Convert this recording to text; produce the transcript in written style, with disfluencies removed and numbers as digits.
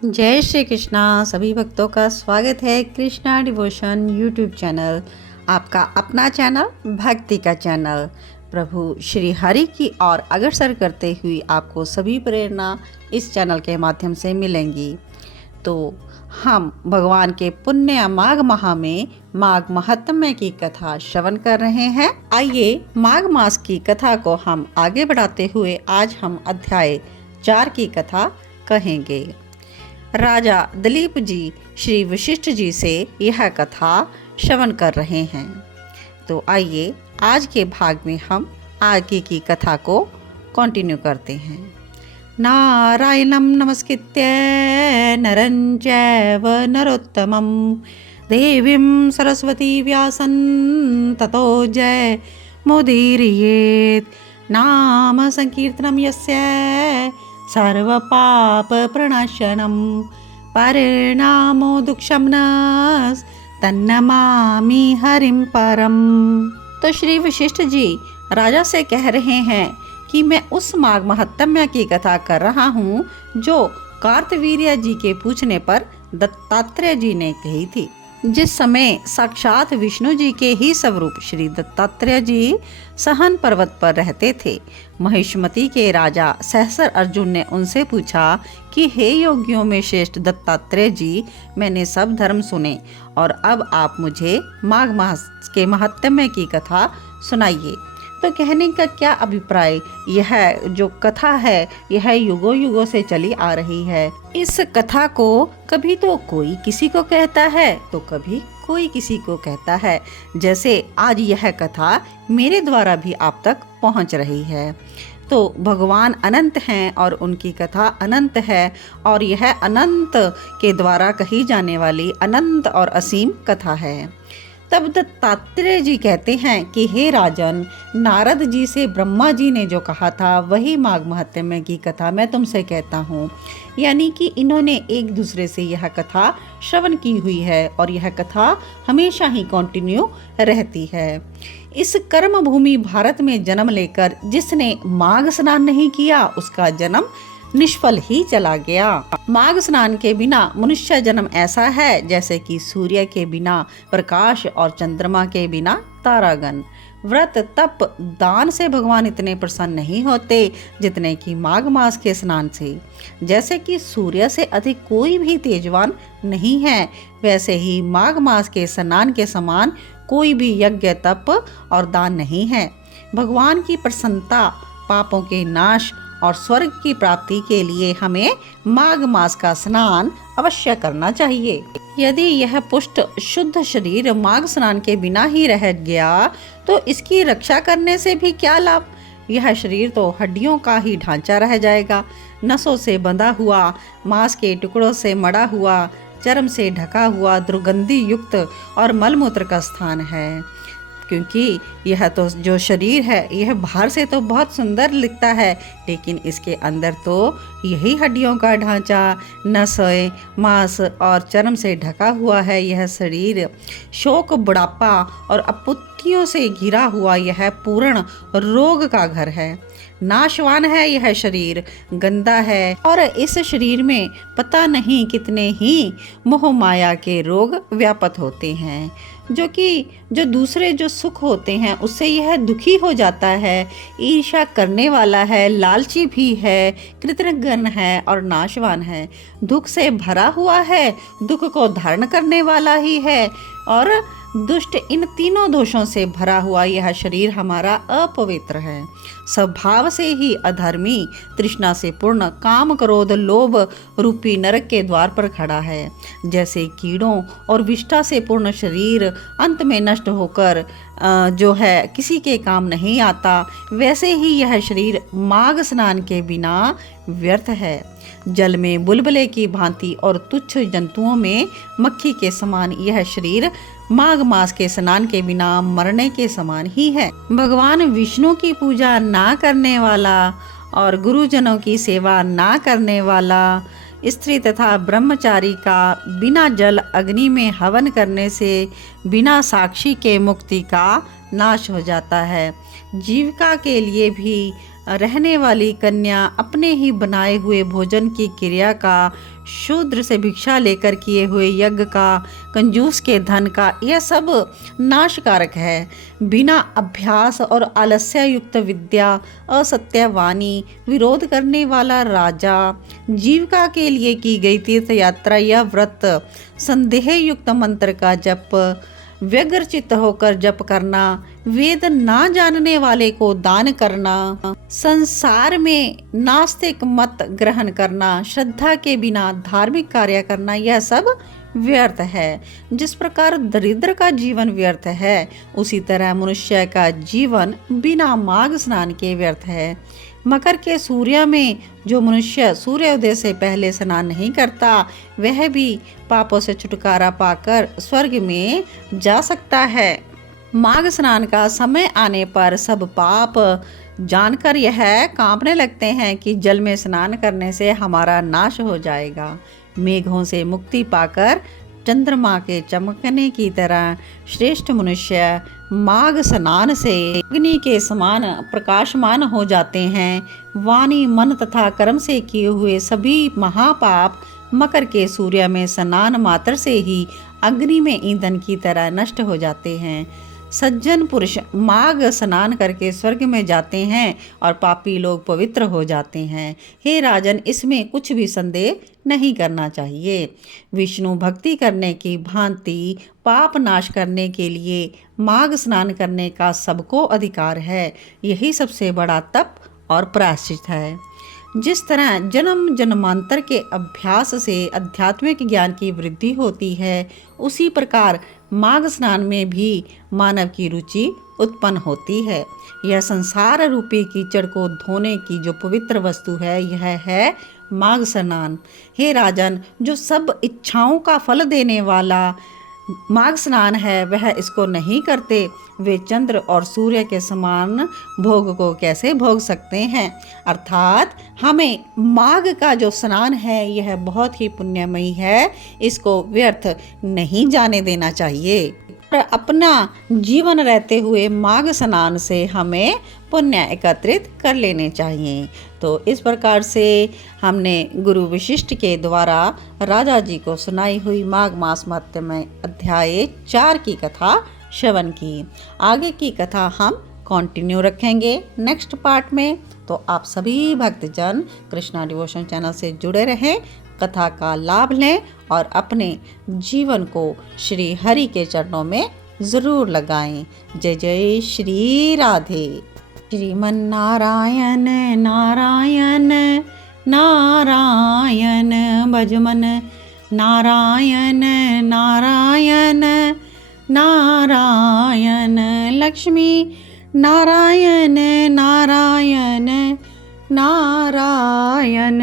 जय श्री कृष्णा। सभी भक्तों का स्वागत है कृष्णा डिवोशन यूट्यूब चैनल, आपका अपना चैनल, भक्ति का चैनल। प्रभु श्री हरि की ओर अग्रसर करते हुए आपको सभी प्रेरणा इस चैनल के माध्यम से मिलेंगी। तो हम भगवान के पुण्य माघ माह में माघ महात्म्य की कथा श्रवण कर रहे हैं। आइए माघ मास की कथा को हम आगे बढ़ाते हुए आज हम अध्याय 4 की कथा कहेंगे। राजा दिलीप जी श्री वशिष्ठ जी से यह कथा श्रवण कर रहे हैं। तो आइए आज के भाग में हम आगे की कथा को कंटिन्यू करते हैं। नारायणं नमस्कृत्य नरं चैव नरोत्तमं देवीं सरस्वती व्यासं ततो जय मुदीरयेत्। नाम संकीर्तनं यस्य सर्वपाप प्रणाशनं परिणामो दुःखशमनस् तन्नमामि हरिं परम। तो श्री वशिष्ठ जी राजा से कह रहे हैं कि मैं उस माघ महात्म्य की कथा कर रहा हूँ जो कार्तवीर्य जी के पूछने पर दत्तात्रेय जी ने कही थी। जिस समय साक्षात विष्णु जी के ही स्वरूप श्री दत्तात्रेय जी सहन पर्वत पर रहते थे। महिष्मती के राजा सहस्र अर्जुन ने उनसे पूछा कि हे योगियों में श्रेष्ठ दत्तात्रेय जी, मैंने सब धर्म सुने और अब आप मुझे माघ मास के महात्म्य की कथा सुनाइए। तो कहने का क्या अभिप्राय, यह जो कथा है यह युगों युगों से चली आ रही है। इस कथा को कभी तो कोई किसी को कहता है तो कभी कोई किसी को कहता है। जैसे आज यह कथा मेरे द्वारा भी आप तक पहुंच रही है। तो भगवान अनंत हैं और उनकी कथा अनंत है और यह अनंत के द्वारा कही जाने वाली अनंत और असीम कथा है। तब दत्तात्रेय जी कहते हैं कि हे राजन, नारद जी से ब्रह्मा जी ने जो कहा था वही माघ महात्म्य की कथा मैं तुमसे कहता हूँ। यानी कि इन्होंने एक दूसरे से यह कथा श्रवण की हुई है और यह कथा हमेशा ही कंटिन्यू रहती है। इस कर्म भूमि भारत में जन्म लेकर जिसने माघ स्नान नहीं किया उसका जन्म निष्फल ही चला गया। माघ स्नान के बिना मनुष्य जन्म ऐसा है जैसे कि सूर्य के बिना प्रकाश और चंद्रमा के बिना तारागण। व्रत तप दान से भगवान इतने प्रसन्न नहीं होते जितने कि माघ मास के स्नान से। जैसे कि सूर्य से अधिक कोई भी तेजवान नहीं है, वैसे ही माघ मास के स्नान के समान कोई भी यज्ञ तप और दान नहीं है। भगवान की प्रसन्नता, पापों के नाश और स्वर्ग की प्राप्ति के लिए हमें माघ मास का स्नान अवश्य करना चाहिए। यदि यह पुष्ट शुद्ध शरीर माघ स्नान के बिना ही रह गया तो इसकी रक्षा करने से भी क्या लाभ। यह शरीर तो हड्डियों का ही ढांचा रह जाएगा, नसों से बंधा हुआ, मांस के टुकड़ों से मड़ा हुआ, चर्म से ढका हुआ, दुर्गंधि युक्त और मलमूत्र का स्थान है। क्योंकि यह तो जो शरीर है यह बाहर से तो बहुत सुंदर दिखता है, लेकिन इसके अंदर तो यही हड्डियों का ढांचा, नसें, मांस और चर्म से ढका हुआ है। यह शरीर शोक, बुढ़ापा और अपत्तियों से घिरा हुआ यह पूर्ण रोग का घर है। नाशवान है यह शरीर, गंदा है और इस शरीर में पता नहीं कितने ही मोह माया के रोग व्यापत होते हैं, जो दूसरे जो सुख होते हैं उससे यह दुखी हो जाता है। ईर्ष्या करने वाला है, लालची भी है, कृतघ्न है और नाशवान है। दुख से भरा हुआ है, दुख को धारण करने वाला ही है और दुष्ट। इन तीनों दोषों से भरा हुआ यह शरीर हमारा अपवित्र है। स्वभाव से ही अधर्मी, तृष्णा से पूर्ण, काम क्रोध लोभ रूपी नरक के द्वार पर खड़ा है। जैसे कीड़ों और विष्ठा से पूर्ण शरीर अंत में नष्ट होकर जो है किसी के काम नहीं आता, वैसे ही यह शरीर माघ स्नान के बिना व्यर्थ है। जल में बुलबुले की भांति और तुच्छ जंतुओं में मक्खी के समान यह शरीर माघ मास के स्नान के बिना मरने के समान ही है। भगवान विष्णु की पूजा ना करने वाला और गुरुजनों की सेवा ना करने वाला, स्त्री तथा ब्रह्मचारी का बिना जल अग्नि में हवन करने से बिना साक्षी के मुक्ति का नाश हो जाता है। जीविका के लिए भी रहने वाली कन्या अपने ही बनाए हुए भोजन की क्रिया का शूद्र से भिक्षा लेकर किए हुए यज्ञ का, कंजूस के धन का, यह सब नाशकारक है। बिना अभ्यास और आलस्य युक्त विद्या, असत्यवाणी, विरोध करने वाला राजा, जीविका के लिए की गई तीर्थ यात्रा या व्रत, संदेह युक्त मंत्र का जप, व्यग्रचित्त होकर जप करना, वेद ना जानने वाले को दान करना, संसार में नास्तिक मत ग्रहण करना, श्रद्धा के बिना धार्मिक कार्य करना, यह सब व्यर्थ है। जिस प्रकार दरिद्र का जीवन व्यर्थ है, उसी तरह मनुष्य का जीवन बिना माघ स्नान के व्यर्थ है। मकर के सूर्य में जो मनुष्य सूर्योदय से पहले स्नान नहीं करता, वह भी पापों से छुटकारा पाकर स्वर्ग में जा सकता है। माघ स्नान का समय आने पर सब पाप जानकर यह कांपने लगते हैं कि जल में स्नान करने से हमारा नाश हो जाएगा। मेघों से मुक्ति पाकर चंद्रमा के चमकने की तरह श्रेष्ठ मनुष्य माघ स्नान से अग्नि के समान प्रकाशमान हो जाते हैं। वाणी, मन तथा कर्म से किए हुए सभी महापाप मकर के सूर्य में स्नान मात्र से ही अग्नि में ईंधन की तरह नष्ट हो जाते हैं। सज्जन पुरुष माघ स्नान करके स्वर्ग में जाते हैं और पापी लोग पवित्र हो जाते हैं। हे राजन, इसमें कुछ भी संदेह नहीं करना चाहिए। विष्णु भक्ति करने की भांति पाप नाश करने के लिए माघ स्नान करने का सबको अधिकार है। यही सबसे बड़ा तप और प्रायश्चित है। जिस तरह जन्म जन्मांतर के अभ्यास से आध्यात्मिक ज्ञान की वृद्धि होती है, उसी प्रकार माघ स्नान में भी मानव की रुचि उत्पन्न होती है। यह संसार रूपी कीचड़ को धोने की जो पवित्र वस्तु है, यह है माघ स्नान। हे राजन, जो सब इच्छाओं का फल देने वाला माघ स्नान है, वह इसको नहीं करते, वे चंद्र और सूर्य के समान भोग को कैसे भोग सकते हैं। अर्थात हमें माघ का जो स्नान है, यह बहुत ही पुण्यमयी है, इसको व्यर्थ नहीं जाने देना चाहिए। अपना जीवन रहते हुए माघ स्नान से हमें पुण्य एकत्रित कर लेने चाहिए। तो इस प्रकार से हमने गुरु वशिष्ठ के द्वारा राजा जी को सुनाई हुई माघ मास महत्म्य अध्याय 4 की कथा श्रवण की। आगे की कथा हम कंटिन्यू रखेंगे नेक्स्ट पार्ट में। तो आप सभी भक्तजन कृष्णा डिवोशन चैनल से जुड़े रहें, कथा का लाभ लें और अपने जीवन को श्री हरि के चरणों में ज़रूर लगाएं। जय जय श्री राधे। श्रीमन नारायण नारायण नारायण भजमन, नारायण नारायण नारायण लक्ष्मी, नारायण नारायण नारायण।